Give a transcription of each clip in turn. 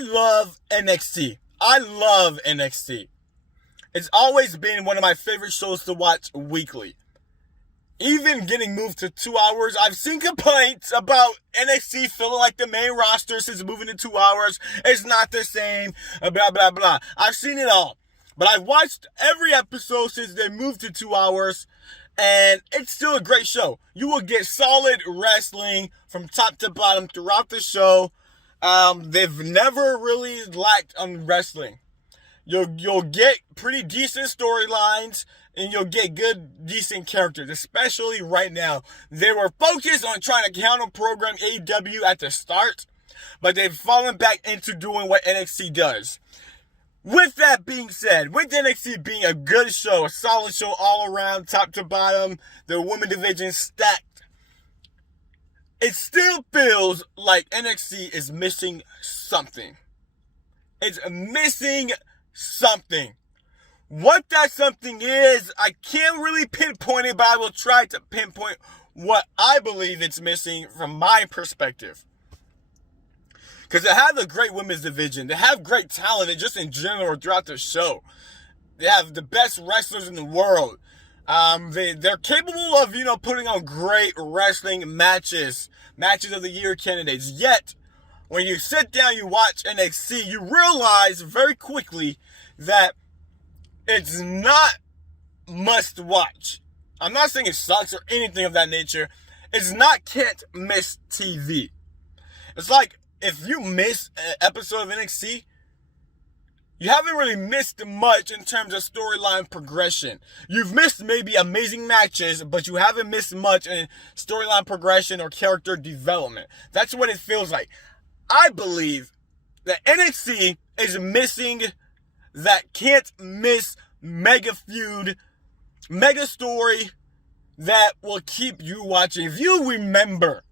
love NXT. I love NXT. It's always been one of my favorite shows to watch weekly. Even getting moved to 2 hours, I've seen complaints about NXT feeling like the main roster since moving to 2 hours. It's not the same, blah, blah, blah. I've seen it all. But I've watched every episode since they moved to 2 hours, and it's still a great show. You will get solid wrestling from top to bottom throughout the show. They've never really lacked on wrestling. You'll get pretty decent storylines, and you'll get good, decent characters, especially right now. They were focused on trying to counter-program AEW at the start, but they've fallen back into doing what NXT does. With that being said, with NXT being a good show, a solid show all around, top to bottom, the women division stacked, it still feels like NXT is missing something. It's missing something. What that something is, I can't really pinpoint it, but I will try to pinpoint what I believe it's missing from my perspective. Because they have a great women's division. They have great talent, and just in general throughout the show. They have the best wrestlers in the world. They're capable of, putting on great wrestling matches of the year candidates. Yet, when you sit down, you watch NXT, you realize very quickly that it's not must watch. I'm not saying it sucks or anything of that nature. It's not can't miss TV. It's like if you miss an episode of NXT, you haven't really missed much in terms of storyline progression. You've missed maybe amazing matches, but you haven't missed much in storyline progression or character development. That's what it feels like. I believe that NXT is missing that can't miss mega feud, mega story that will keep you watching. If you remember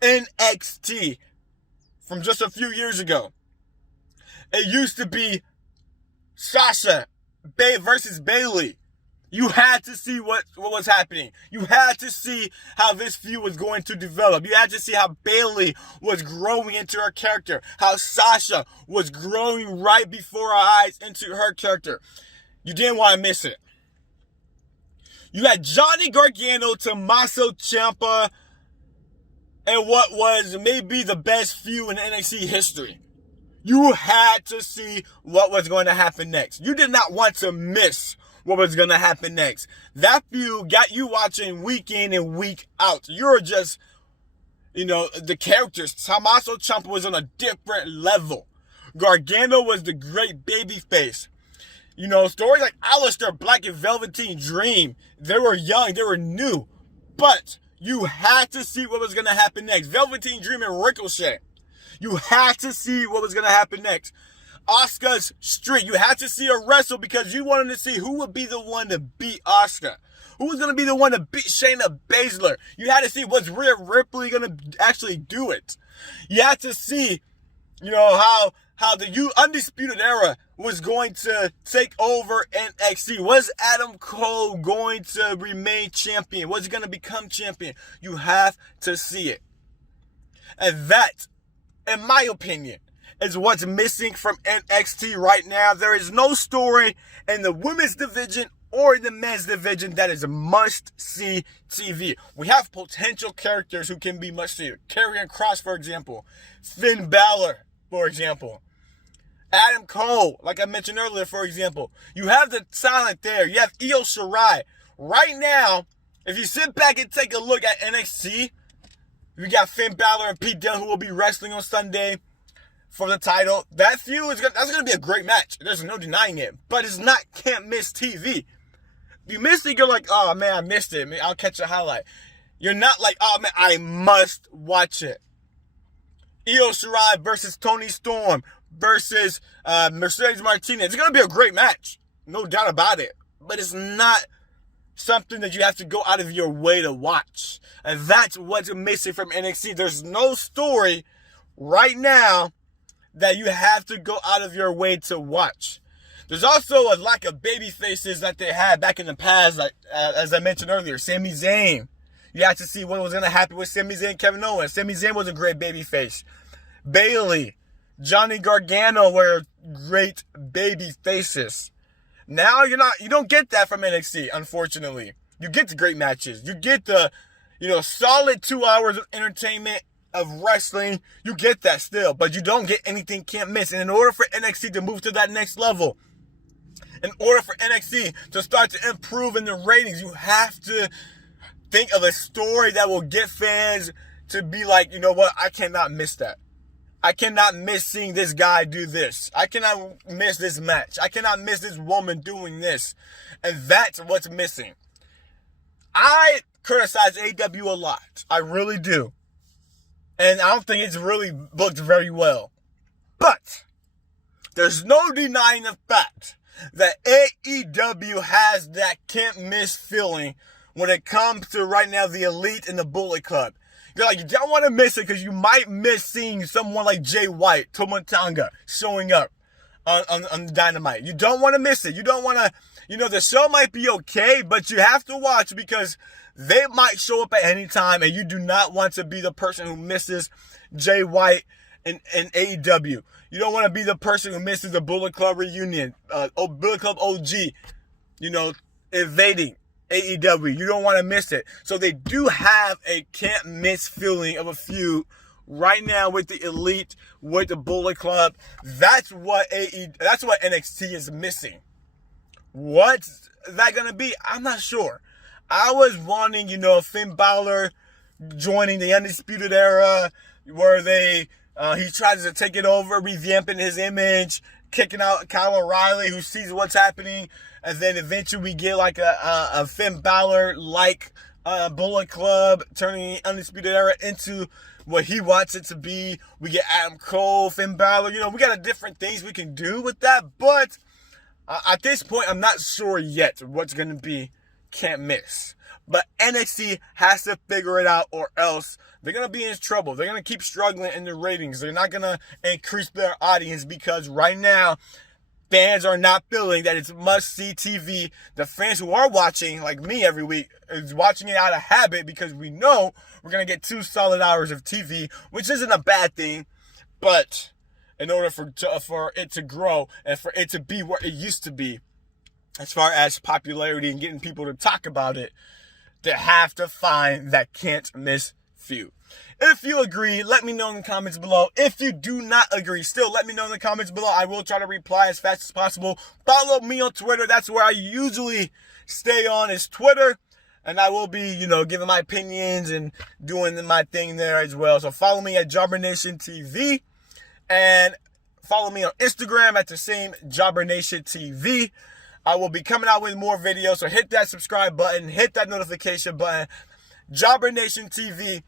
NXT from just a few years ago, it used to be Sasha versus Bayley. You had to see what was happening. You had to see how this feud was going to develop. You had to see how Bayley was growing into her character. How Sasha was growing right before our eyes into her character. You didn't want to miss it. You had Johnny Gargano, Tommaso Ciampa, and what was maybe the best feud in NXT history. You had to see what was going to happen next. You did not want to miss what was going to happen next. That feud got you watching week in and week out. You're just, the characters. Tommaso Ciampa was on a different level. Gargano was the great baby face. Stories like Aleister Black and Velveteen Dream, they were young, they were new, but you had to see what was going to happen next. Velveteen Dream and Ricochet. You had to see what was going to happen next. Asuka's streak. You had to see her wrestle because you wanted to see who would be the one to beat Asuka. Who was going to be the one to beat Shayna Baszler. You had to see was Rhea Ripley going to actually do it. You had to see, how the Undisputed Era was going to take over NXT. Was Adam Cole going to remain champion? Was he going to become champion? You have to see it. And that, in my opinion, is what's missing from NXT right now. There is no story in the women's division or in the men's division that is a must-see TV. We have potential characters who can be must-see. Karrion Kross, for example. Finn Balor, for example. Adam Cole, like I mentioned earlier, for example. You have the talent there. You have Io Shirai. Right now, if you sit back and take a look at NXT, you got Finn Balor and Pete Dunne who will be wrestling on Sunday for the title. That feud that's going to be a great match. There's no denying it. But it's not can't miss TV. If you miss it, you're like, oh man, I missed it. I'll catch a highlight. You're not like, oh man, I must watch it. Io Shirai versus Toni Storm versus Mercedes Martinez. It's going to be a great match. No doubt about it. But it's not something that you have to go out of your way to watch. And that's what's missing from NXT. There's no story right now that you have to go out of your way to watch. There's also a lack of baby faces that they had back in the past, like, as I mentioned earlier. Sami Zayn. You had to see what was going to happen with Sami Zayn and Kevin Owens. Sami Zayn was a great baby face. Bayley. Johnny Gargano wear great baby faces. Now you don't get that from NXT, unfortunately. You get the great matches. You get the, solid 2 hours of entertainment of wrestling. You get that still, but you don't get anything can't miss. And in order for NXT to move to that next level, in order for NXT to start to improve in the ratings, you have to think of a story that will get fans to be like, you know what, I cannot miss that. I cannot miss seeing this guy do this. I cannot miss this match. I cannot miss this woman doing this. And that's what's missing. I criticize AEW a lot. I really do. And I don't think it's really booked very well. But there's no denying the fact that AEW has that can't miss feeling when it comes to right now the Elite and the Bullet Club. You're like, you don't want to miss it because you might miss seeing someone like Jay White, Tomatanga showing up on Dynamite. You don't want to miss it. You don't want to, the show might be okay, but you have to watch because they might show up at any time and you do not want to be the person who misses Jay White in AEW. You don't want to be the person who misses the Bullet Club reunion, Bullet Club OG, invading AEW. You don't want to miss it. So they do have a can't miss feeling of a feud right now with the Elite, with the Bullet Club. That's what NXT is missing. What's that gonna be? I'm not sure. I was wanting, Finn Balor joining the Undisputed Era, where he tries to take it over, revamping his image, kicking out Kyle O'Reilly, who sees what's happening, and then eventually we get like a Finn Balor like Bullet Club, turning the Undisputed Era into what he wants it to be. We get Adam Cole, Finn Balor. We got different things we can do with that, but at this point, I'm not sure yet what's going to be can't miss. But NXT has to figure it out or else they're going to be in trouble. They're going to keep struggling in the ratings. They're not going to increase their audience because right now, fans are not feeling that it's must-see TV. The fans who are watching, like me every week, is watching it out of habit because we know we're going to get 2 solid hours of TV, which isn't a bad thing. But in order for it to grow and for it to be where it used to be, as far as popularity and getting people to talk about it, they have to find that can't miss feud. If you agree, let me know in the comments below. If you do not agree, still let me know in the comments below. I will try to reply as fast as possible. Follow me on Twitter. That's where I usually stay on, is Twitter. And I will be, giving my opinions and doing my thing there as well. So follow me at JobberNationTV. And follow me on Instagram at the same JobberNationTV. I will be coming out with more videos, so hit that subscribe button, hit that notification button. JobberNationTV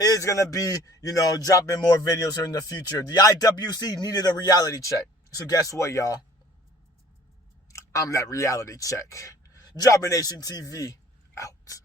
is going to be, dropping more videos in the future. The IWC needed a reality check. So guess what, y'all? I'm that reality check. JobberNationTV out.